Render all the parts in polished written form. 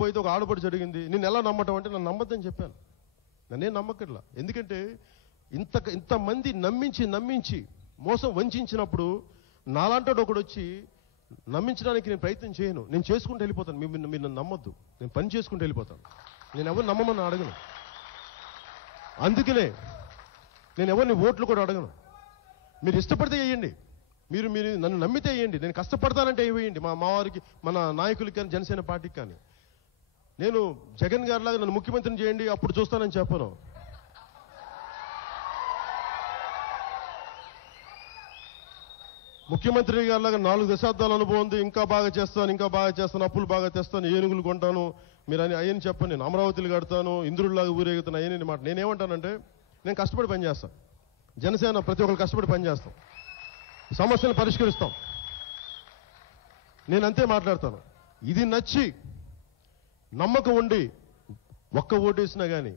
పోయితే ఒక ఆడపడి జరిగింది, నేను ఎలా నమ్మటం అంటే నన్ను నమ్మద్దని చెప్పాను. నన్నేం నమ్మకట్లా. ఎందుకంటే ఇంతమంది నమ్మించి మోసం వంచినప్పుడు నాలాంటి ఒకడు వచ్చి నమ్మించడానికి నేను ప్రయత్నం చేయను. నేను చేసుకుంటూ వెళ్ళిపోతాను. మీరు నన్ను నమ్మొద్దు. నేను పని చేసుకుంటూ వెళ్ళిపోతాను. నేను ఎవరు నమ్మమని అడగను. అందుకనే నేను ఎవరిని ఓట్లు కూడా అడగను. మీరు ఇష్టపడితే వేయండి, మీరు నన్ను నమ్మితే వేయండి, నేను కష్టపడతానంటే వేయండి. మా వారికి, మన నాయకులకి కానీ, జనసేన పార్టీకి కానీ. నేను జగన్ గారిలాగా నన్ను ముఖ్యమంత్రిని చేయండి అప్పుడు చూస్తానని చెప్పను. ముఖ్యమంత్రి గారిలాగా 4 దశాబ్దాల అనుభవం ఉంది, ఇంకా బాగా చేస్తాను, అప్పులు బాగా తెస్తాను, ఏనుగులు కొంటాను, మీరు అయ్యని చెప్పండి. నేను అమరావతిలు కడతాను, ఇంద్రుడిలాగా ఊరేగుతాను, అయ్యని మాట. నేనేమంటానంటే నేను కష్టపడి పనిచేస్తాను. జనసేన ప్రతి ఒక్కరు కష్టపడి పనిచేస్తాం, సమస్యలు పరిష్కరిస్తాం. నేను అంతే మాట్లాడతాను. ఇది నచ్చి నమ్మకం ఉండి ఒక్క ఓటేసినా కానీ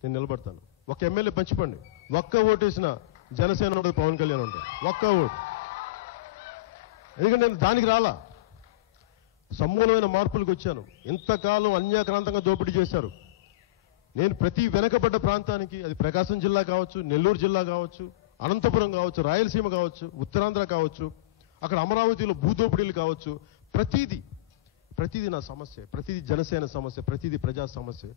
నేను నిలబడతాను. ఒక ఎమ్మెల్యే పంచిపండి, ఒక్క ఓటేసినా జనసేన ఉంటుంది, పవన్ కళ్యాణ్ ఉంటుంది. ఒక్క ఓటు. ఎందుకంటే నేను దానికి రాలా, సమూలమైన మార్పులకు వచ్చాను. ఇంతకాలం అన్యాక్రాంతంగా దోపిడీ చేశారు. నేను ప్రతి వెనకబడ్డ ప్రాంతానికి, అది ప్రకాశం జిల్లా కావచ్చు, నెల్లూరు జిల్లా కావచ్చు, అనంతపురం కావచ్చు, రాయలసీమ కావచ్చు, ఉత్తరాంధ్ర కావచ్చు, అక్కడ అమరావతిలో భూదోపిడీలు కావచ్చు, ప్రతిదీ నా సమస్య, ప్రతిదీ జనసేన సమస్య, ప్రతిదీ ప్రజా సమస్య.